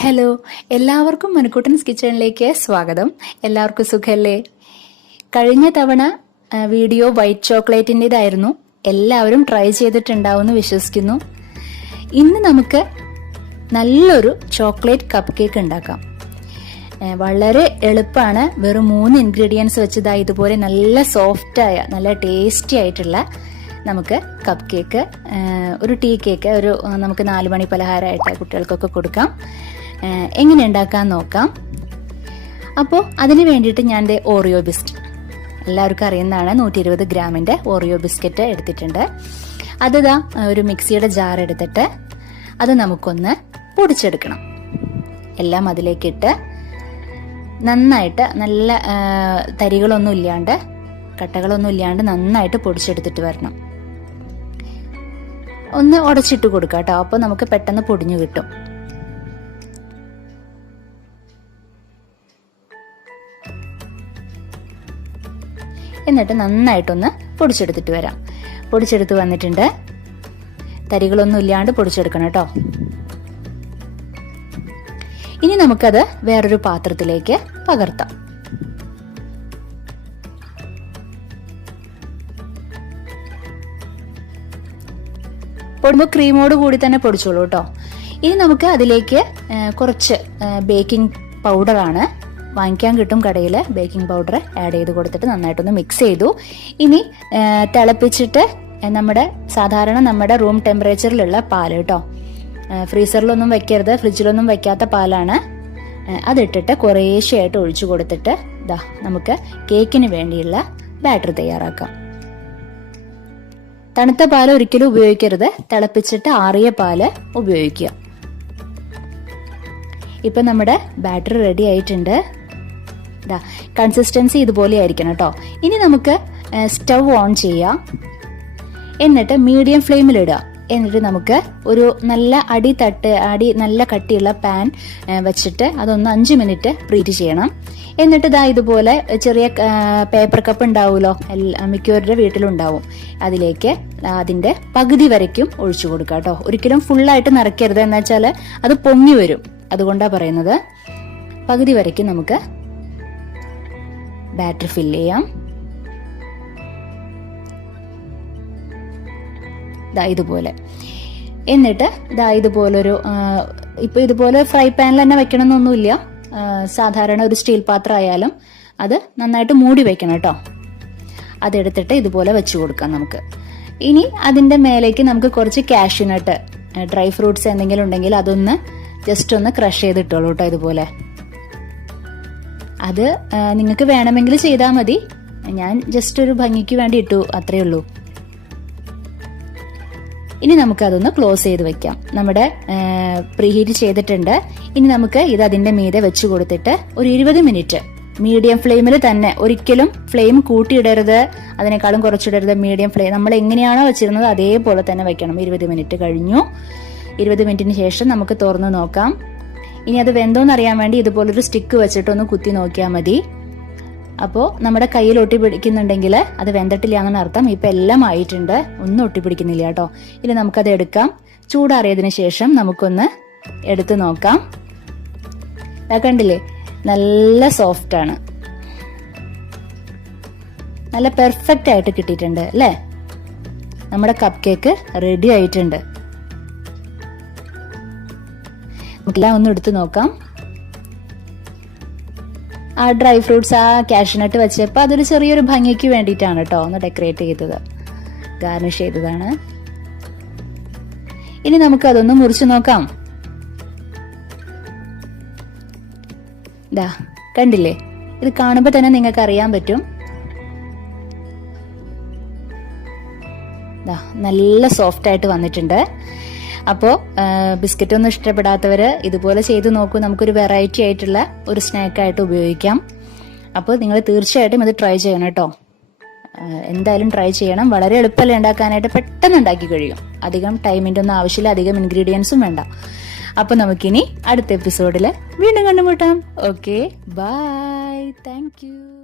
Hello, എല്ലാവർക്കും മനുക്കുട്ടൻസ് കിച്ചണിലേക്ക് സ്വാഗതം. എല്ലാവർക്കും സുഖല്ലേ? കഴിഞ്ഞ തവണ വീഡിയോ വൈറ്റ് ചോക്ലേറ്റിൻ്റെതായിരുന്നു. എല്ലാവരും ട്രൈ ചെയ്തിട്ടുണ്ടാവുമെന്ന് വിശ്വസിക്കുന്നു. ഇന്ന് നമുക്ക് നല്ലൊരു ചോക്ലേറ്റ് കപ്പ് കേക്ക് ഉണ്ടാക്കാം. വളരെ എളുപ്പമാണ്. വെറും 3 ഇൻഗ്രീഡിയൻസ് വെച്ചതാ ഇതുപോലെ നല്ല സോഫ്റ്റായ നല്ല ടേസ്റ്റി ആയിട്ടുള്ള നമുക്ക് കപ്പ് കേക്ക്, ഒരു ടീ കേക്ക്, നമുക്ക് 4 മണി പലഹാരമായിട്ട് കുട്ടികൾക്കൊക്കെ കൊടുക്കാം. എങ്ങനെ ഉണ്ടാക്കാൻ നോക്കാം. അപ്പോൾ അതിന് വേണ്ടിയിട്ട് ഞാൻ ഓറിയോ ബിസ്ക്കറ്റ്, എല്ലാവർക്കും അറിയുന്നതാണ്, 120 ഗ്രാമിൻ്റെ ഓറിയോ ബിസ്ക്കറ്റ് എടുത്തിട്ടുണ്ട്. അതിതാ ഒരു മിക്സിയുടെ ജാർ എടുത്തിട്ട് അത് നമുക്കൊന്ന് പൊടിച്ചെടുക്കണം. എല്ലാം അതിലേക്കിട്ട് നന്നായിട്ട് നല്ല തരികളൊന്നും ഇല്ലാണ്ട് കട്ടകളൊന്നും ഇല്ലാണ്ട് നന്നായിട്ട് പൊടിച്ചെടുത്തിട്ട് വരണം. ഒന്ന് ഉടച്ചിട്ട് കൊടുക്കാം കേട്ടോ, അപ്പോൾ നമുക്ക് പെട്ടെന്ന് പൊടിഞ്ഞു കിട്ടും. എന്നിട്ട് നന്നായിട്ടൊന്ന് പൊടിച്ചെടുത്തിട്ട് വരാം. പൊടിച്ചെടുത്ത് വന്നിട്ടുണ്ട്. തരികളൊന്നും ഇല്ലാണ്ട് പൊടിച്ചെടുക്കണം കേട്ടോ. ഇനി നമുക്കത് വേറൊരു പാത്രത്തിലേക്ക് പകർത്താം. പൊടുമ്പോൾ ക്രീമോട് കൂടി തന്നെ പൊടിച്ചോളൂ കേട്ടോ. ഇനി നമുക്ക് അതിലേക്ക് കുറച്ച് ബേക്കിംഗ് പൗഡറാണ് വാങ്ങിക്കാൻ കിട്ടും കടയിൽ. ബേക്കിംഗ് പൗഡർ ആഡ് ചെയ്ത് കൊടുത്തിട്ട് നന്നായിട്ടൊന്ന് മിക്സ് ചെയ്തു. ഇനി തിളപ്പിച്ചിട്ട് സാധാരണ നമ്മുടെ റൂം ടെമ്പറേച്ചറിലുള്ള പാല് കേട്ടോ, ഫ്രീസറിലൊന്നും വെക്കരുത്, ഫ്രിഡ്ജിലൊന്നും വെക്കാത്ത പാലാണ്. അതിട്ടിട്ട് കുറേശ്ശെയായിട്ട് ഒഴിച്ചു കൊടുത്തിട്ട് നമുക്ക് കേക്കിന് വേണ്ടിയുള്ള ബാറ്റർ തയ്യാറാക്കാം. തണുത്ത പാല് ഒരിക്കലും ഉപയോഗിക്കരുത്, തിളപ്പിച്ചിട്ട് ആറിയ പാല് ഉപയോഗിക്കുക. ഇപ്പൊ നമ്മുടെ ബാറ്റർ റെഡി ആയിട്ടുണ്ട്. കൺസിസ്റ്റൻസി ഇതുപോലെ ആയിരിക്കണം കേട്ടോ. ഇനി നമുക്ക് സ്റ്റവ് ഓൺ ചെയ്യാം. എന്നിട്ട് മീഡിയം ഫ്ലെയിമിലിടുക. എന്നിട്ട് നമുക്ക് ഒരു നല്ല നല്ല കട്ടിയുള്ള പാൻ വെച്ചിട്ട് അതൊന്ന് 5 മിനിറ്റ് പ്രീറ്റ് ചെയ്യണം. എന്നിട്ട് ഇതുപോലെ ചെറിയ പേപ്പർ കപ്പ് ഉണ്ടാവുമല്ലോ, മിക്കവരുടെ വീട്ടിലുണ്ടാവും. അതിലേക്ക് അതിന്റെ പകുതി വരയ്ക്കും ഒഴിച്ചു കൊടുക്കുക കേട്ടോ. ഒരിക്കലും ഫുള്ളായിട്ട് നിറയ്ക്കരുത്, എന്ന് വെച്ചാൽ അത് പൊങ്ങി വരും. അതുകൊണ്ടാണ് പറയുന്നത്. പകുതി വരയ്ക്കും നമുക്ക് ബാറ്റർ ഫില്ല് ചെയ്യാം. ഇതുപോലെ. എന്നിട്ട് ഇതുപോലൊരു ഇതുപോലെ ഫ്രൈ പാനിൽ തന്നെ വെക്കണമെന്നൊന്നുമില്ല. സാധാരണ ഒരു സ്റ്റീൽ പാത്രം ആയാലും അത് നന്നായിട്ട് മൂടി വെക്കണം കേട്ടോ. അതെടുത്തിട്ട് ഇതുപോലെ വെച്ച് കൊടുക്കാം നമുക്ക്. ഇനി അതിന്റെ മേലേക്ക് നമുക്ക് കുറച്ച് കാഷ്യൂനട്ട്, ഡ്രൈ ഫ്രൂട്ട്സ് എന്തെങ്കിലും ഉണ്ടെങ്കിൽ അതൊന്ന് ജസ്റ്റ് ഒന്ന് ക്രഷ് ചെയ്തിട്ടോളൂ കേട്ടോ. ഇതുപോലെ അത് നിങ്ങൾക്ക് വേണമെങ്കിൽ ചെയ്താൽ മതി. ഞാൻ ജസ്റ്റ് ഒരു ഭംഗിക്ക് വേണ്ടി ഇട്ടു, അത്രേ ഉള്ളൂ. ഇനി നമുക്ക് അതൊന്ന് ക്ലോസ് ചെയ്ത് വെക്കാം. നമ്മുടെ പ്രീഹീറ്റ് ചെയ്തിട്ടുണ്ട്. ഇനി നമുക്ക് ഇത് അതിന്റെ മീതെ വെച്ച് കൊടുത്തിട്ട് ഒരു 20 മിനിറ്റ് മീഡിയം ഫ്ലെയിമിൽ തന്നെ, ഒരിക്കലും ഫ്ലെയിം കൂട്ടിയിടരുത്, അതിനേക്കാളും കുറച്ചിടരുത്. മീഡിയം ഫ്ലെയിം നമ്മൾ എങ്ങനെയാണോ വെച്ചിരുന്നത് അതേപോലെ തന്നെ വെക്കണം. 20 മിനിറ്റ് കഴിഞ്ഞു. 20 മിനിറ്റിന് ശേഷം നമുക്ക് തുറന്ന് നോക്കാം. ഇനി അത് വെന്തോന്ന് അറിയാൻ വേണ്ടി ഇതുപോലൊരു സ്റ്റിക്ക് വെച്ചിട്ട് ഒന്ന് കുത്തി നോക്കിയാൽ മതി. അപ്പോൾ നമ്മുടെ കയ്യിൽ ഒട്ടിപ്പിടിക്കുന്നുണ്ടെങ്കിൽ അത് വെന്തിട്ടില്ല എന്നാണ് അർത്ഥം. ഇപ്പൊ എല്ലാം ആയിട്ടുണ്ട്, ഒന്നും ഒട്ടിപ്പിടിക്കുന്നില്ല കേട്ടോ. ഇനി നമുക്കത് എടുക്കാം. ചൂടാറിയതിനു ശേഷം നമുക്കൊന്ന് എടുത്തു നോക്കാം. കണ്ടില്ലേ, നല്ല സോഫ്റ്റ് ആണ്, നല്ല പെർഫെക്റ്റ് ആയിട്ട് കിട്ടിയിട്ടുണ്ട് അല്ലേ? നമ്മുടെ കപ്പ് കേക്ക് റെഡി ആയിട്ടുണ്ട്. നമുക്കെല്ലാം ഒന്ന് എടുത്തു നോക്കാം. ആ ഡ്രൈ ഫ്രൂട്ട്സ്, ആ കാഷ്യൂനട്ട് വെച്ചപ്പോൾ അതൊരു ചെറിയൊരു ഭംഗിക്ക് വേണ്ടിയിട്ടാണ് കേട്ടോ, ഒന്ന് ഡെക്കറേറ്റ് ചെയ്തത്, ഗാർണിഷ് ചെയ്തതാണ്. ഇനി നമുക്ക് അതൊന്ന് മുറിച്ചു നോക്കാം. കണ്ടില്ലേ, ഇത് കാണുമ്പോൾ തന്നെ നിങ്ങൾക്ക് അറിയാൻ പറ്റും. നല്ല സോഫ്റ്റ് ആയിട്ട് വന്നിട്ടുണ്ട്. അപ്പോൾ ബിസ്ക്കറ്റ് ഒന്നും ഇഷ്ടപ്പെടാത്തവര് ഇതുപോലെ ചെയ്തു നോക്കൂ. നമുക്കൊരു വെറൈറ്റി ആയിട്ടുള്ള ഒരു സ്നാക്കായിട്ട് ഉപയോഗിക്കാം. അപ്പോൾ നിങ്ങൾ തീർച്ചയായിട്ടും ഇത് ട്രൈ ചെയ്യണം കേട്ടോ. എന്തായാലും ട്രൈ ചെയ്യണം. വളരെ എളുപ്പമല്ലേ ഉണ്ടാക്കാനായിട്ട്, പെട്ടെന്ന് ഉണ്ടാക്കി കഴിയും. അധികം ടൈമിൻ്റെ ഒന്നും ആവശ്യമില്ല, അധികം ഇൻഗ്രീഡിയൻസും വേണ്ട. അപ്പോൾ നമുക്കിനി അടുത്ത എപ്പിസോഡിൽ വീണ്ടും കണ്ടുമുട്ടാം. Okay, bye, thank U.